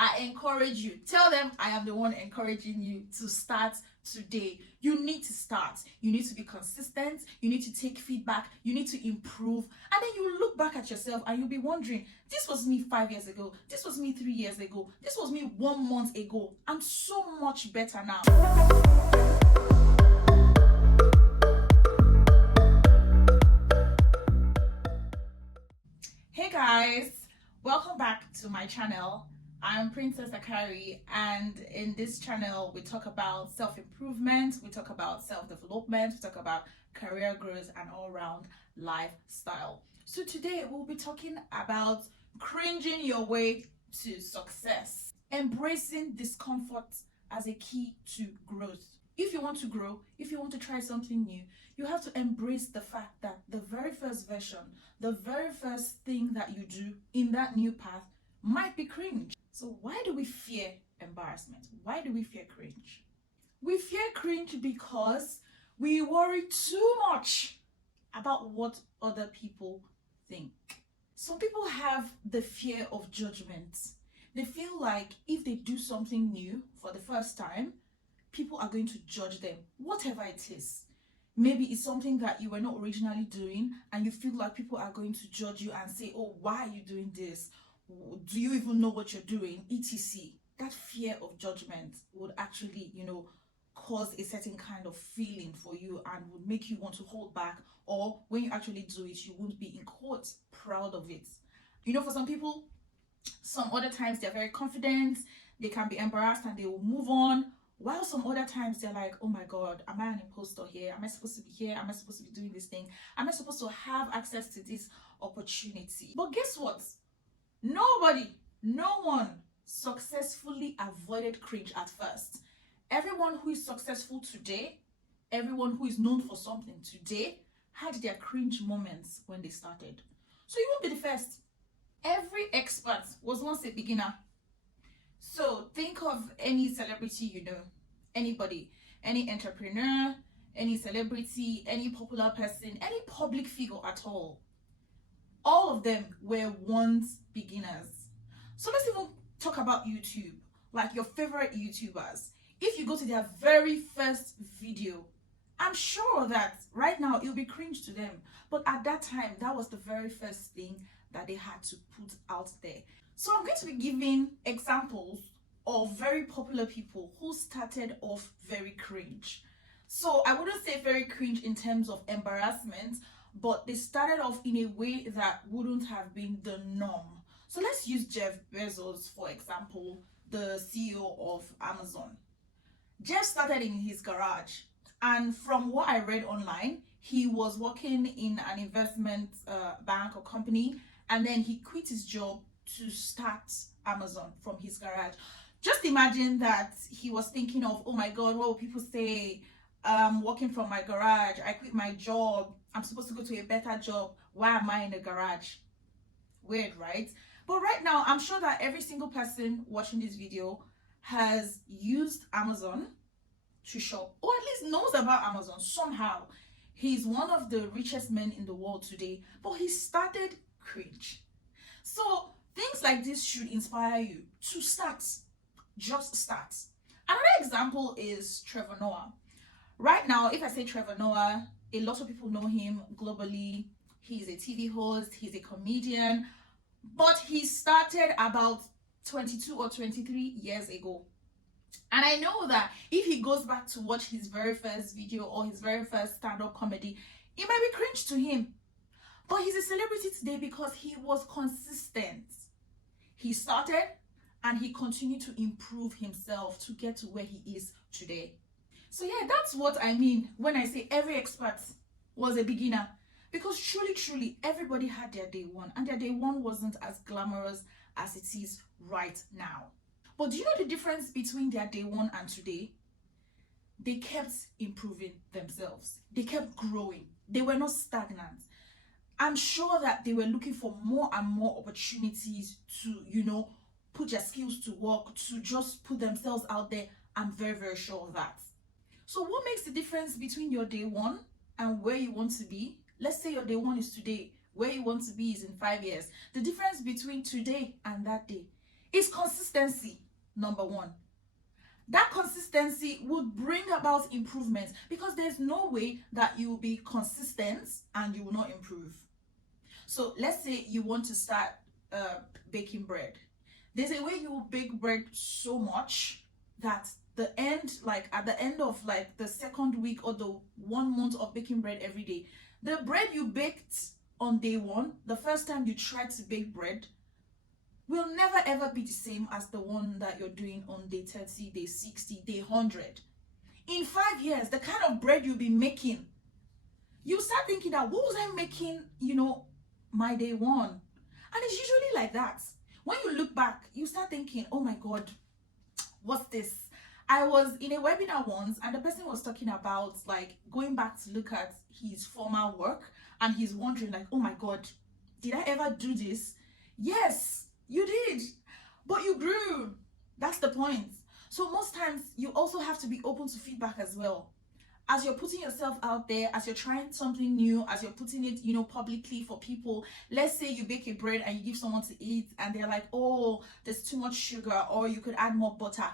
I encourage you. Tell them I am the one encouraging you to start today. You need to start. You need to be consistent. You need to take feedback. You need to improve. And then you look back at yourself and you'll be wondering, this was me 5 years ago. This was me 3 years ago. This was me 1 month ago. I'm so much better now. Hey guys, welcome back to my channel. I'm Princess Akari, and in this channel we talk about self-improvement, we talk about self-development, we talk about career growth and all-round lifestyle. So today we'll be talking about cringing your way to success, embracing discomfort as a key to growth. If you want to grow, if you want to try something new, you have to embrace the fact that the very first version, the very first thing that you do in that new path might be cringe. So why do we fear embarrassment? Why do we fear cringe? We fear cringe because we worry too much about what other people think. Some people have the fear of judgment. They feel like if they do something new for the first time, people are going to judge them, whatever it is. Maybe it's something that you were not originally doing and you feel like people are going to judge you and say, oh, why are you doing this? Do you even know what you're doing? etc. That fear of judgment would actually, cause a certain kind of feeling for you and would make you want to hold back, or when you actually do it, you won't be in quotes proud of it. For some people, some other times they're very confident, they can be embarrassed and they will move on. While some other times they're like, oh my God, am I an imposter here? Am I supposed to be here? Am I supposed to be doing this thing? Am I supposed to have access to this opportunity? But guess what? No one successfully avoided cringe at first. Everyone who is successful today, everyone who is known for something today, had their cringe moments when they started. So you won't be the first. Every expert was once a beginner. So think of any celebrity you know, anybody, any entrepreneur, any celebrity, any popular person, any public figure at all. All of them were once beginners. So let's even talk about YouTube, like your favorite YouTubers. If you go to their very first video, I'm sure that right now it'll be cringe to them. But at that time, that was the very first thing that they had to put out there. So I'm going to be giving examples of very popular people who started off very cringe. So I wouldn't say very cringe in terms of embarrassment, but they started off in a way that wouldn't have been the norm. So let's use Jeff Bezos, for example, the CEO of Amazon. Jeff started in his garage, and from what I read online, he was working in an investment bank or company, and then he quit his job to start Amazon from his garage. Just imagine that he was thinking of, oh my God, what will people say? Working from my garage, I quit my job, I'm supposed to go to a better job, why am I in the garage? Weird, right? But right now, I'm sure that every single person watching this video has used Amazon to shop, or at least knows about Amazon somehow. He's one of the richest men in the world today, but he started cringe. So things like this should inspire you to start. Just start. Another example is Trevor Noah. Right now, if I say Trevor Noah, a lot of people know him globally. He's a TV host, he's a comedian, but he started about 22 or 23 years ago. And I know that if he goes back to watch his very first video or his very first stand-up comedy, it might be cringe to him. But he's a celebrity today because he was consistent. He started and he continued to improve himself to get to where he is today. So yeah, that's what I mean when I say every expert was a beginner. Because truly, everybody had their day one, and their day one wasn't as glamorous as it is right now. But do you know the difference between their day one and today? They kept improving themselves. They kept growing. They were not stagnant. I'm sure that they were looking for more and more opportunities to, put their skills to work, to just put themselves out there. I'm very sure of that. So what makes the difference between your day one and where you want to be? Let's say your day one is today. Where you want to be is in 5 years. The difference between today and that day is consistency. Number one, that consistency would bring about improvements, because there's no way that you will be consistent and you will not improve. So let's say you want to start baking bread. There's a way you will bake bread so much that the end, like at the end of like the second week or the 1 month of baking bread every day, the bread you baked on day one, the first time you tried to bake bread, will never ever be the same as the one that you're doing on day 30, day 60, day 100. In 5 years, the kind of bread you'll be making, you start thinking that, what was I making, my day one? And it's usually like that. When you look back, you start thinking, oh my God, what's this? I was in a webinar once and the person was talking about like going back to look at his former work, and he's wondering like, oh my God, did I ever do this? Yes, you did, but you grew. That's the point. So most times you also have to be open to feedback as well. As you're putting yourself out there, as you're trying something new, as you're putting it, publicly for people. Let's say you bake a bread and you give someone to eat and they're like, oh, there's too much sugar, or you could add more butter.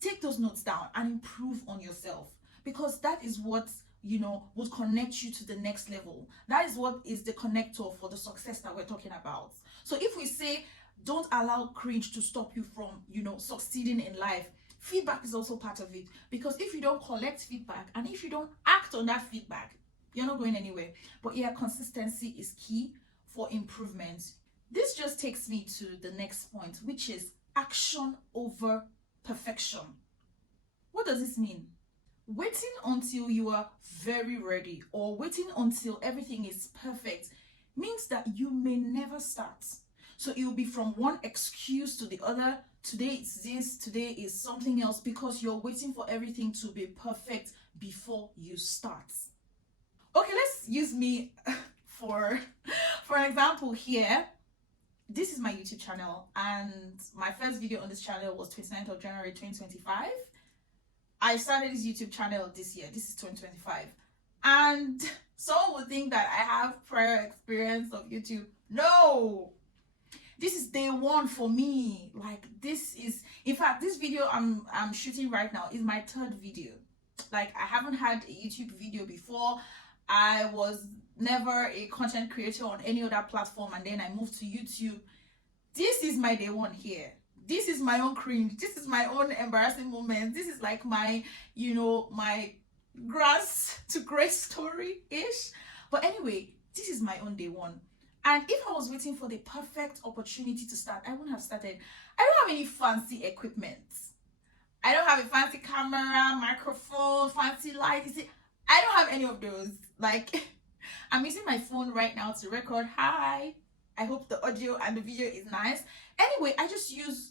Take those notes down and improve on yourself, because that is what, would connect you to the next level. That is what is the connector for the success that we're talking about. So if we say, don't allow cringe to stop you from, succeeding in life, feedback is also part of it, because if you don't collect feedback and if you don't act on that feedback, you're not going anywhere. But yeah, consistency is key for improvement. This just takes me to the next point, which is action over perfection. What does this mean? Waiting until you are very ready or waiting until everything is perfect means that you may never start. So it will be from one excuse to the other. Today it's this, today is something else, because you're waiting for everything to be perfect before you start. Okay, let's use me for example here. This is my YouTube channel, and my first video on this channel was 29th of January 2025. I started this YouTube channel this year. This is 2025. And someone would think that I have prior experience of YouTube. No! This is day one for me. Like, this is, in fact, this video I'm shooting right now is my third video. Like, I haven't had a YouTube video before. I was never a content creator on any other platform, and then I moved to YouTube. This is my day one here. This is my own cringe. This is my own embarrassing moment. This is like my, my grass to grace story-ish. But anyway, this is my own day one. And if I was waiting for the perfect opportunity to start, I wouldn't have started. I don't have any fancy equipment. I don't have a fancy camera, microphone, fancy light. I don't have any of those. Like, I'm using my phone right now to record. Hi. I hope the audio and the video is nice. Anyway, I just use,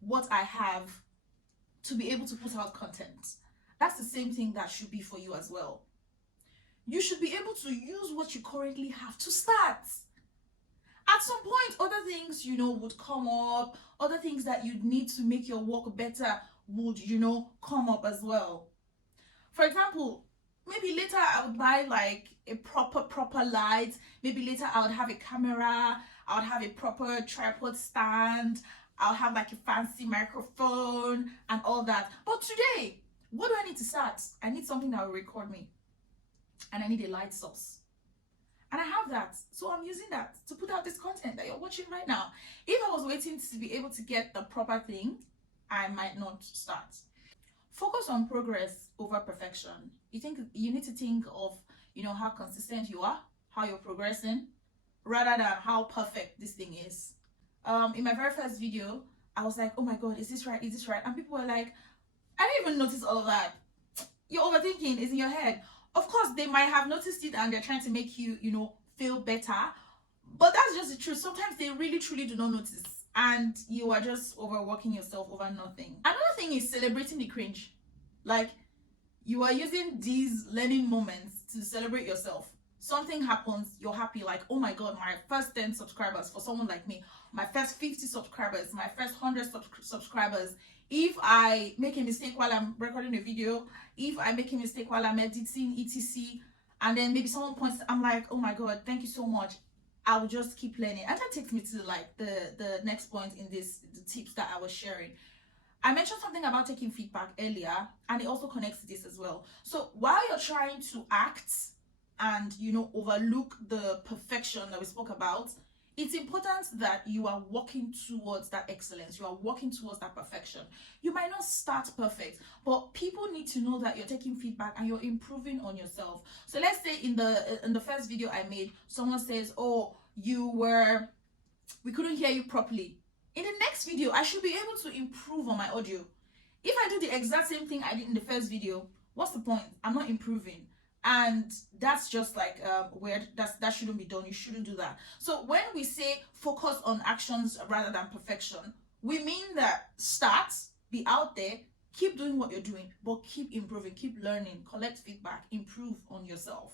what I have to be able to put out content. That's the same thing that should be for you as well. You should be able to use what you currently have to start. At some point, other things, would come up. Other things that you'd need to make your work better would, come up as well. For example, maybe later I would buy like a proper light. Maybe later I would have a camera. I would have a proper tripod stand. I'll have like a fancy microphone and all that. But today, what do I need to start? I need something that will record me. And I need a light source. And I have that. So I'm using that to put out this content that you're watching right now. If I was waiting to be able to get the proper thing, I might not start. Focus on progress over perfection. You need to think of, how consistent you are, how you're progressing, rather than how perfect this thing is. In my very first video, I was like, oh my God, is this right? Is this right? And people were like, I didn't even notice all of that. You're overthinking, it's in your head. Of course, they might have noticed it and they're trying to make you, feel better. But that's just the truth. Sometimes they really, truly do not notice. And you are just overworking yourself over nothing. Another thing is celebrating the cringe. Like, you are using these learning moments to celebrate yourself. Something happens, you're happy, like, oh my God, my first 10 subscribers for someone like me, my first 50 subscribers, my first 100 subscribers. If I make a mistake while I'm recording a video, if I make a mistake while I'm editing, etc., and then maybe someone points, I'm like, oh my God, thank you so much. I'll just keep learning. And that takes me to like the next point in this, the tips that I was sharing. I mentioned something about taking feedback earlier, and it also connects to this as well. So while you're trying to act and, you know, overlook the perfection that we spoke about, it's important that you are working towards that excellence. You are working towards that perfection. You might not start perfect, but people need to know that you're taking feedback and you're improving on yourself. So let's say in the first video I made, someone says, oh, we couldn't hear you properly. In the next video, I should be able to improve on my audio. If I do the exact same thing I did in the first video, what's the point? I'm not improving. And that's just like weird. That shouldn't be done. You shouldn't do that. So when we say focus on actions rather than perfection, we mean that start, be out there, keep doing what you're doing, but keep improving, keep learning, collect feedback, improve on yourself.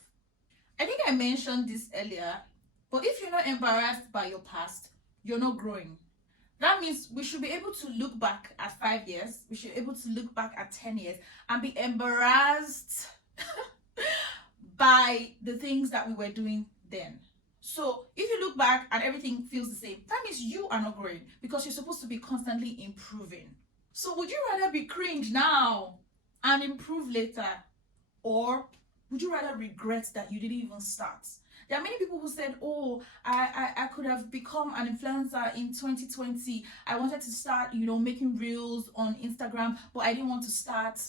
I think I mentioned this earlier, but if you're not embarrassed by your past, you're not growing. That means we should be able to look back at 5 years, we should be able to look back at 10 years and be embarrassed by the things that we were doing then. So if you look back and everything feels the same, that means you are not growing, because you're supposed to be constantly improving. So would you rather be cringe now and improve later, or would you rather regret that you didn't even start? There are many people who said, oh, I could have become an influencer in 2020. I wanted to start, you know, making reels on Instagram, but I didn't want to start.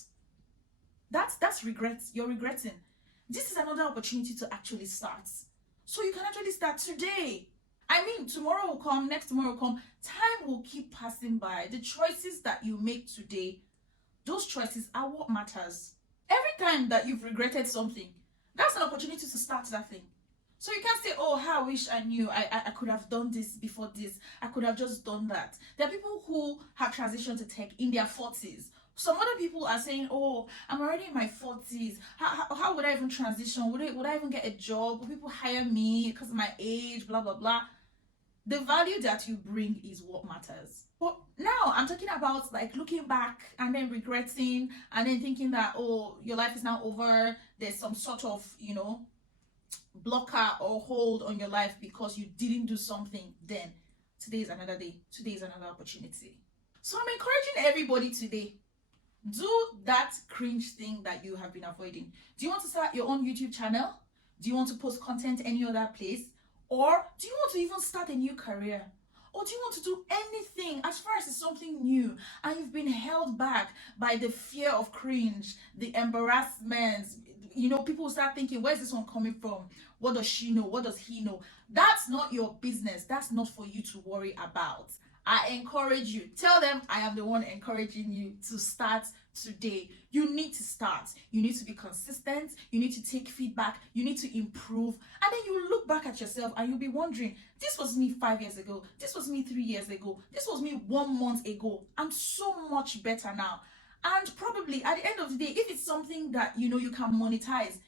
That's regret. You're regretting. This is another opportunity to actually start. So you can actually start today. I mean, tomorrow will come, next tomorrow will come. Time will keep passing by. The choices that you make today, those choices are what matters. Every time that you've regretted something, that's an opportunity to start that thing. So you can't say, oh, how I wish I knew I could have done this before this. I could have just done that. There are people who have transitioned to tech in their 40s. Some other people are saying, oh, I'm already in my 40s. How would I even transition? Would I even get a job? Would people hire me because of my age? Blah, blah, blah. The value that you bring is what matters. But now I'm talking about like looking back and then regretting and then thinking that, oh, your life is now over. There's some sort of, you know, blocker or hold on your life because you didn't do something then. Today is another day. Today is another opportunity. So I'm encouraging everybody today, do that cringe thing that you have been avoiding. Do you want to start your own YouTube channel? Do you want to post content any other place? Or do you want to even start a new career? Or do you want to do anything as far as it's something new and you've been held back by the fear of cringe, the embarrassment? You know, people start thinking, where's this one coming from? What does she know? What does he know? That's not your business. That's not for you to worry about. I encourage you. Tell them I am the one encouraging you to start today. You need to start. You need to be consistent. You need to take feedback. You need to improve. And then you look back at yourself and you'll be wondering, this was me 5 years ago. This was me 3 years ago. This was me 1 month ago. I'm so much better now. And probably at the end of the day, if it's something that you know you can monetize,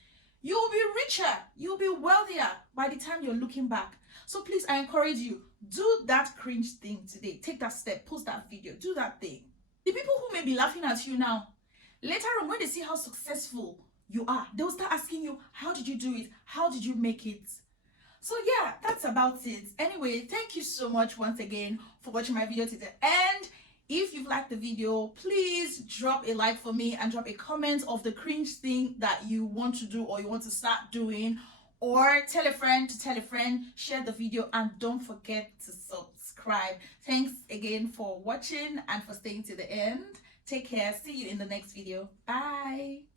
you'll be richer, you'll be wealthier by the time you're looking back. So please, I encourage you, do that cringe thing today. Take that step, post that video, do that thing. The people who may be laughing at you now, later on when they see how successful you are, they'll start asking you, how did you do it? How did you make it? So yeah, that's about it. Anyway, thank you so much once again for watching my video to the end. If you've liked the video, please drop a like for me and drop a comment of the cringe thing that you want to do or you want to start doing, or tell a friend to tell a friend, share the video, and don't forget to subscribe. Thanks again for watching and for staying to the end. Take care. See you in the next video. Bye.